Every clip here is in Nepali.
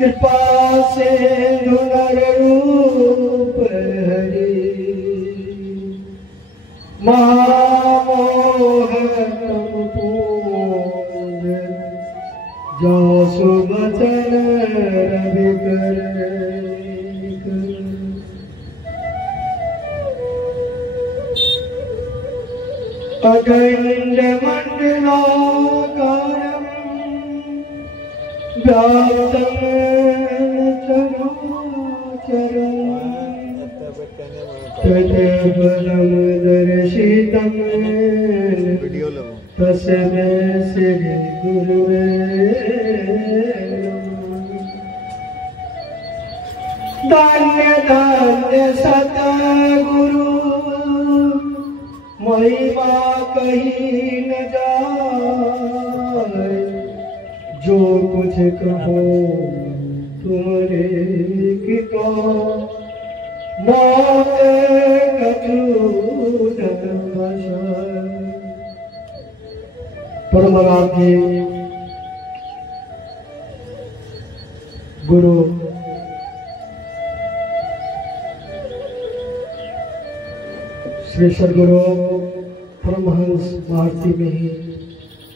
कृपा से नर रूप हरि महामोह तम पूर्ण जासु बचन रवि कर अखंड मंडलाकारं व्याप्तं चराचरं तत्पदं दर्शितं तस्मै श्री गुरुवे नमः। धन्य धन्य सतगुरु महिमा कहीं न जाए, जो कुछ कहो तुम्हारे की तो मौत कछू न बचाए। परमाराध्य गुरु श्री सद्गुरु परमहंस भारती में ही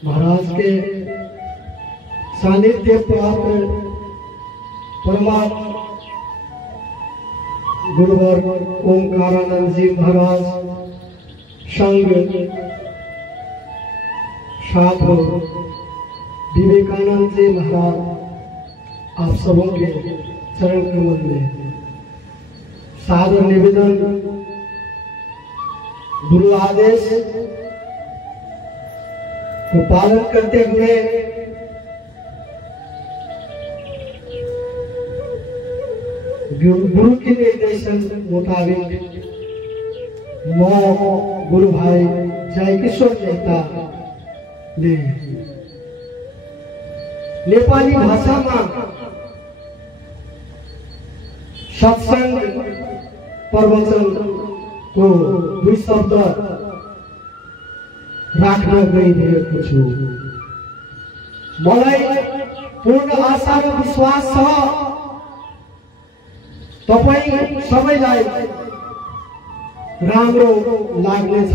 महाराज के सानिध्य प्राप्त परमात्मा गुरुवर ओंकारानंद जी महाराज संग छात्र विवेकानंद जी महाराज आप सबों के चरण कमल में सादर निवेदन गुरु आदेश को पालन करते हुए गुरु के निर्देशन मुताबिक गुरु भाई जय किशोर नेता ने नेपाली भाषा में सत्संग प्रवचन को दुई शब्द राख्न गइरहेको छु। मलाई पूर्ण आशा र विश्वास छ तपाई सबैलाई राम्रो लाग्नेछ।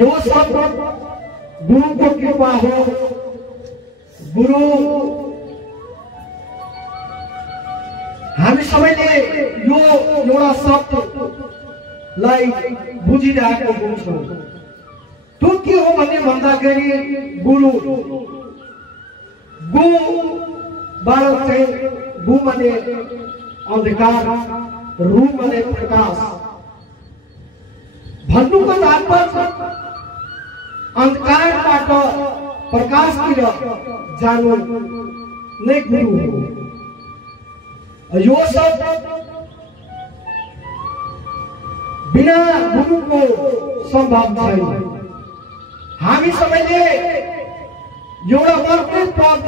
यो सब गुरुको कृपा हो। गुरु हामी सबैले यो एउटा शब्दलाई बुझिरहेको हुन्छौँ। त्यो के हो भन्दाखेरि गुरु गु माने अंधकार, रु माने प्रकाश। भन्नुको तात्पर्य अंधकारबाट प्रकाशतिर जानु नै गुरु हो। यो सब बिना गुरु को संभव छैन। हामी सबैले एउटा मात्रै पद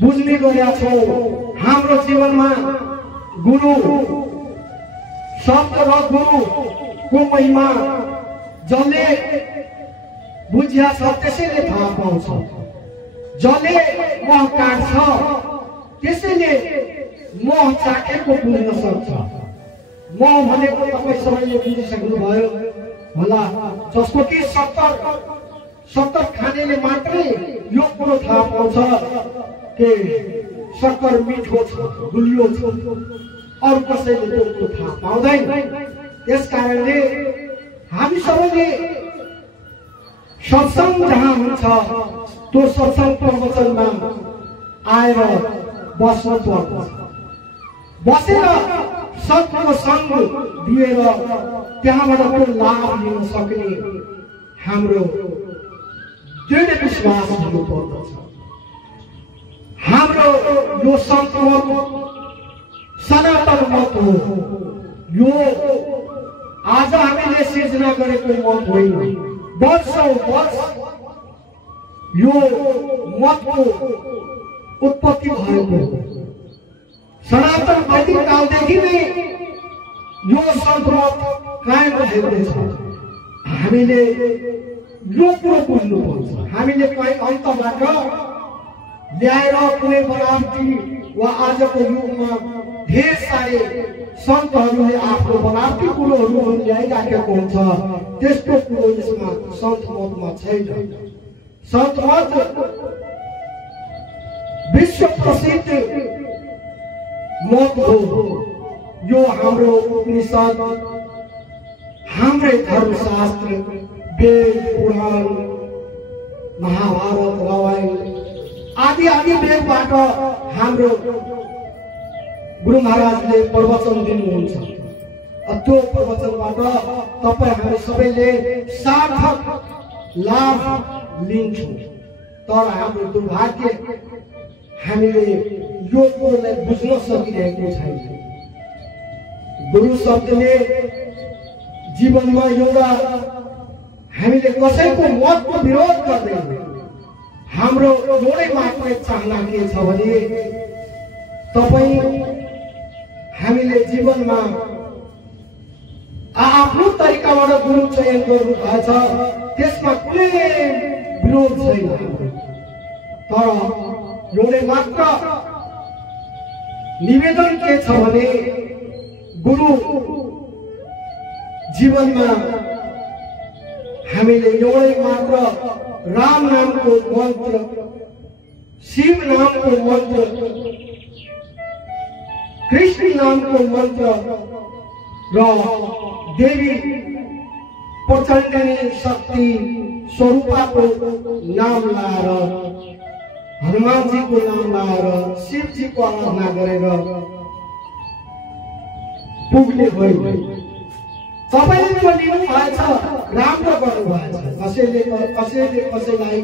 बुझ्ने गरेका छौं। हाम्रो जीवनमा गुरु शब्द र गुरु को महिमा जसले बुझ्या छ त्यसैले थाहा पाउँछ। जसले मोह काट्छ त्यसैले मोह चाखेको बुझ्न सक्छ। मोह भनेको तपाई सबैले बुझिसक्नु भयो होला। जस्तो कि 70 खानेले मात्रै यो कुरो थाहा पाउँछ कि शक्कर मिठो छ, गुलियो छ। अरु कसैले त्यो कुरो थाहा पाउँदैन। त्यसकारणले हामी सबैले सत्संग जहाँ हुन्छ त्यो सत्संग प्रवचनमा आएर बस्न पर्छ। बसेर सत्को संग दिएर त्यहाँबाट त्यो लाभ लिन सक्ने हाम्रो दृढ विश्वास हुनु पर्दछ। हाम्रो यो सत्य सनातन मत हो। यो आज हामीले सिर्जना गरेको मत होइन। वर्षौं वर्ष यो मतको उत्पत्ति भएको। सनातन वैदिक कालदेखि नै यो सन्तमत कायम रहेको छ। हामीले यो कुरो बुझ्नुपर्छ। हामीले कहीँ अन्तबाट ल्याएर कुनै बनावटी वा आजको युगमा धेर सारे सन्तहरूले आफ्नो बनावटी कुरोहरू ल्याइराखेको हुन्छ। त्यस्तो कुरो यसमा सन्तमतमा छैन। सन्तमत विश्व प्रसिद्ध मत हो। यो हाम्रो उपनिषद, हाम्रै धर्मशास्त्र, वेद, पुराण, महाभारत, रामायण आदि आदि वेदबाट हाम्रो गुरु महाराजले प्रवचन दिनुहुन्छ। त्यो प्रवचनबाट तपाईँ हामी सबैले सार्थक लाभ लिन्छौँ। तर हाम्रो दुर्भाग्य हामीले यो कुरोलाई बुझ्न सकिरहेको छैन। गुरु शब्दले जीवनमा एउटा हामीले कसैको मतको विरोध गर्दैन। हाम्रो एउटै मात्रै चाहना के छ भने तपाईँ हामीले जीवनमा आफ्नो तरिकाबाट गुरु चयन गर्नु भएछ, त्यसमा कुनै विरोध छैन। तर एउटै मात्र निवेदन के छ भने गुरु जीवनमा हामीले एउटै मात्र राम नामको मन्त्र, शिव नामको मन्त्र, कृष्ण नामको मन्त्र र देवी प्रचण्डिनी शक्ति स्वरूपाको नाम लाएर, हनुमानजीको नाम लाएर, शिवजीको आराधना गरेर पुग्ने होइन। सबैले त्यो लिनु भएछ, राम्रो गर्नु भएछ। कसैले कसैलाई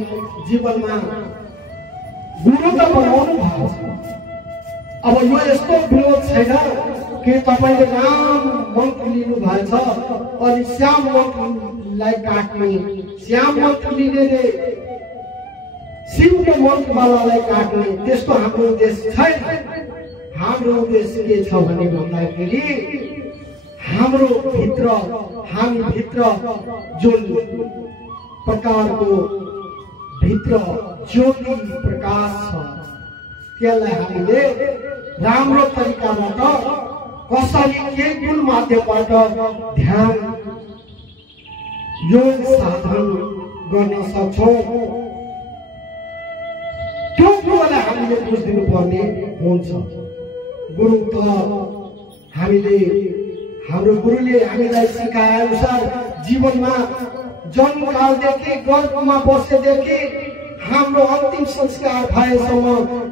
जीवनमा गुरु त बनाउनु भएछ। अब यो यस्तो विरोध छैन कि तपाईले राम मन्त्र लिनु भएछ अनि श्याम मन्त्रलाई काट्ने, श्याम मन्त्र लिनेले शिवको मन्त्रवालालाई काट्ने, त्यस्तो हाम्रो उद्देश्य छैन। हाम्रो उद्देश्य के छ भने भन्दाखेरि हाम्रो भित्र, हामी भित्र जुन प्रकारको भित्र ज्योति प्रकाश छ, त्यसलाई हामीले राम्रो तरिकाबाट कसरी के कुन माध्यमबाट ध्यान योग साधन गर्न सक्छौँ, त्यो कुरोलाई हामीले बुझिदिनु पर्ने हुन्छ। गुरु त हामीले, हाम्रो गुरुले हामीलाई सिकाए अनुसार जीवनमा जन्मकालदेखि गर्भमा बसेदेखि हाम्रो अन्तिम संस्कार भएसम्म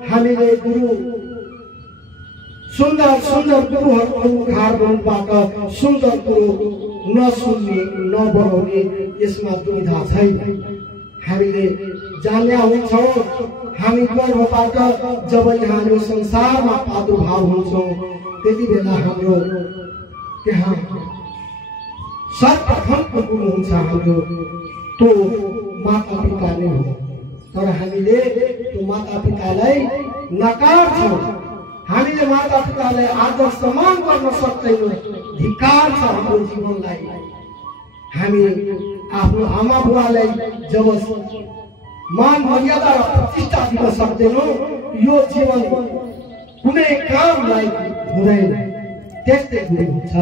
हामीले गुरु सुन्दर सुन्दर गुरुहरूको मुखारबाट सुन्दर कुरो नसुन्ने, नबढाउने, यसमा दुविधा छैन। हामीले जान्ने हुन्छौँ, हामी गर्भबाट जब यहाँ यो संसारमा प्रादुर्भाव हुन्छौँ त्यति बेला हाम्रो त्यहाँ सर्वप्रथमको गुरु हुन्छ हाम्रो त्यो माता पिता नै हो। तर हामीले त्यो माता पितालाई नकार्छौँ, हामीले माता पितालाई आदर सम्मान गर्न सक्दैनौँ, धिक्कार छ हाम्रो जीवनलाई। हामी आफ्नो आमा बुवालाई जब मान मर्यादा र प्रतिष्ठा दिन सक्दैनौँ, यो जीवन कुनै कामलाई हुँदैन। त्यस्तै गुरु हुन्छ।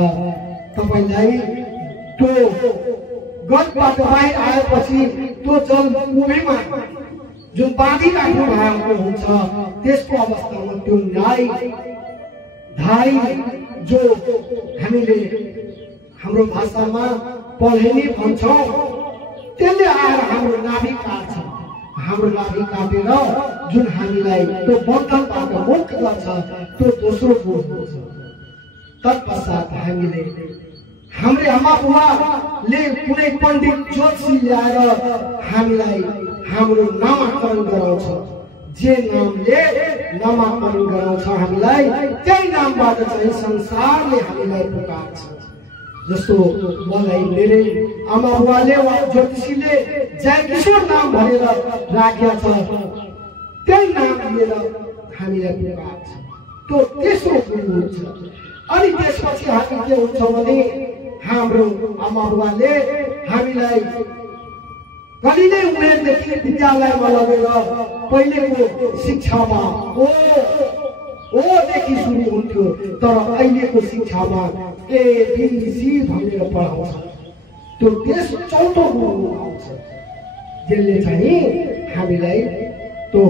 तपाईलाई त्यो गतबाट बाहिर आएपछि त्यो जल कुबेमा जुन बाँधी राख्नु भएको हुन्छ, त्यसको अवस्थामा त्यो न्याय धाई जो हामीले हाम्रो भाषामा पहेली भन्छौँ, त्यसले आएर हाम्रो नाभि काट्छ। हाम्रो नाभि काटेर जुन हामीलाई त्यो बन्धनबाट मुक्त गर्छ, त्यो दोस्रो गुण हुन्छ। तत्पश्चात हामीले हाम्रै आमा बुवाले कुनै पण्डित ज्योतिषी ल्याएर हामीलाई हाम्रो नामाकरण गराउँछ। जे नामले नामाकरण गराउँछ हामीलाई, त्यही नामबाट चाहिँ संसारले हामीलाई पुकार्छ। जस्तो मलाई मेरै आमा बुवाले वा ज्योतिषीले जयकिशोर नाम भनेर राखेको छ, त्यही नाम लिएर हामीलाई पुकार्छ। त्यो तेस्रो गुण हुन्छ। अनि त्यसपछि हामी के हुन्छ भने हाम्रो आमाबुवाले हामीलाई कहिल्यै उमेरदेखि विद्यालयमा लगेर पहिलेको शिक्षामा ओदेखि सुरु हुन्थ्यो, तर अहिलेको शिक्षामा ABC भनेर पढाउँछ। त्यो त्यस चौथो गुरु आउँछ जसले चाहिँ हामीलाई त्यो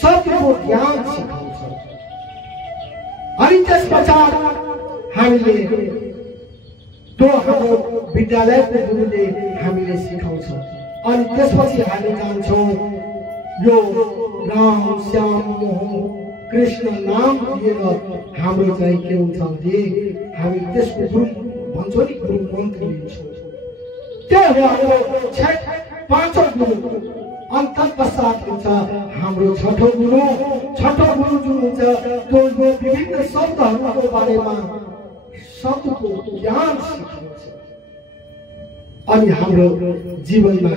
सत्यको ज्ञान सिकाउँछ। अनि त्यसपछाड हामीले त्यो हाम्रो विद्यालयको गुरुले हामीले सिकाउँछ। अनि त्यसपछि हामी जान्छौँ यो राम श्याम मोह कृष्ण नाम लिएर हाम्रो चाहिँ के हुन्छ भने हामी त्यसको गुरु भन्छौँ नि, गुरु मन्त्र लिन्छौँ। त्यो हो हाम्रो पाँचौँ गुरु। अनि तत्पश्चात हुन्छ हाम्रो छठौँ गुरु। छठौँ गुरु जुन हुन्छ त्यो विभिन्न शब्दहरूको बारेमा शब्दको ज्ञान सिकाउँछ। अनि हाम्रो जीवनमा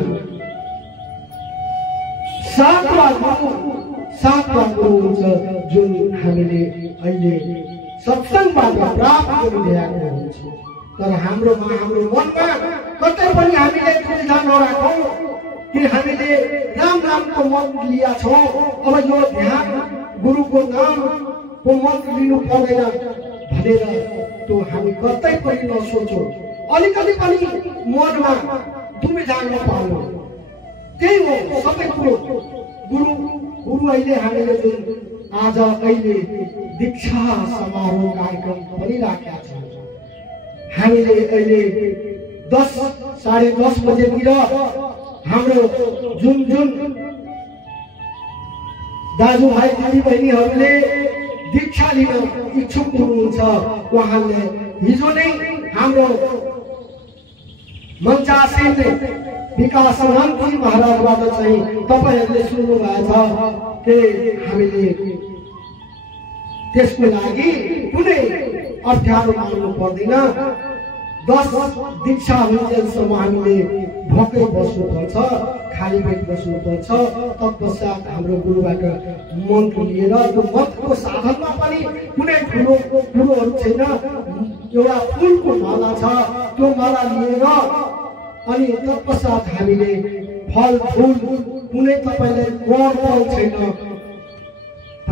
सातवां गुरु हुन्छ जुन हामीले अहिले सत्सङ्गबाट प्राप्त गरिरहेको हुन्छौँ। तर हाम्रो मनमा कतै पनि हामीले दुविधा नराखौँ कि हामीले रामको मन्त्र लिया छौँ, अब यो ध्यान गुरुको नामको मन्त्र लिनु पर्दैन भनेर त्यो हामी कतै पनि नसोचौँ। अलिकति पनि मनमा दुविधा नपाल्नु। त्यही हो सबै कुरो। गुरु अहिले हामीले जुन आज अहिले दीक्षा समारोह कार्यक्रम गरिराखेका छौँ, हामीले अहिले 10 साढे 10 बजेतिर हाम्रो जुन दाजुभाइ दिदीबहिनीहरूले दीक्षा लिन इच्छुक हुनुहुन्छ उहाँले हिजो नै हाम्रो मञ्चासीन विकास मन्त्री महाराजबाट चाहिँ तपाईहरूले सुन्नु भएको छ कि हामीले त्यसको लागि कुनै अप्ठ्यारो मान्नु पर्दैन। 10 दीक्षा हुन्जेलसम्म हामीले भोकै बस्नुपर्छ, खाली पेट बस्नुपर्छ। तत्पश्चात हाम्रो गुरुबाट मन्त्र लिएर त्यो मन्त्रको साधनमा पनि कुनै ठुलो कुरोहरू छैन। एउटा फुलको माला छ, त्यो माला लिएर अनि तत्पश्चात हामीले फल फुल कुनै तपाईँले कर छैन।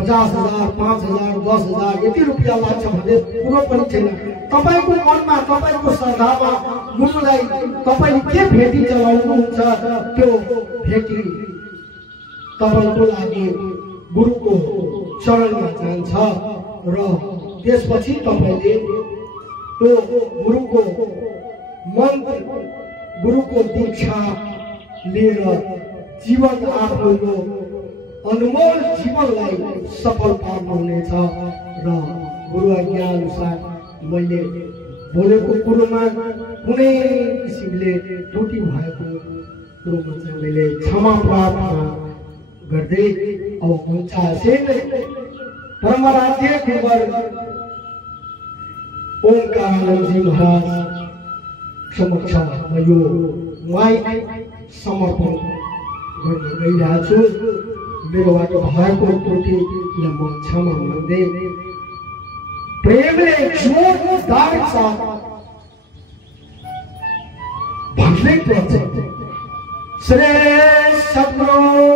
50,000 5,000 10,000 यति रुपियाँ लाग्छ भन्ने कुरो पनि छैन। तपाईँको मनमा तपाईँको श्रद्धामा गुरुलाई तपाईँले के भेटी चलाउनुहुन्छ त्यो भेटी तपाईँको लागि गुरुको चरणमा जान्छ र त्यसपछि तपाईँले त्यो गुरुको मन्त्र गुरुको दीक्षा लिएर जीवन आफ्नो यो अनमोल जीवनलाई सफल पार्नुहुनेछ। र गुरु आज्ञा अनुसार मैले बोलेको कुरोमा कुनै किसिमले त्रुटि भएको कुरोमा चाहिँ मैले क्षमा प्रार्थना गर्दै अब हुन्छ परमाराध्य कुवर ओंकारानन्दजी महाराज समक्ष म यो माइक समर्पण गर्न गइरहेको छु। मेरोबाट भएको त्रुटिलाई म क्षमा माग्दै प्रेमले जोरदार साथ भन्नै पर्छ। श्रेष्ठ सद्गुरु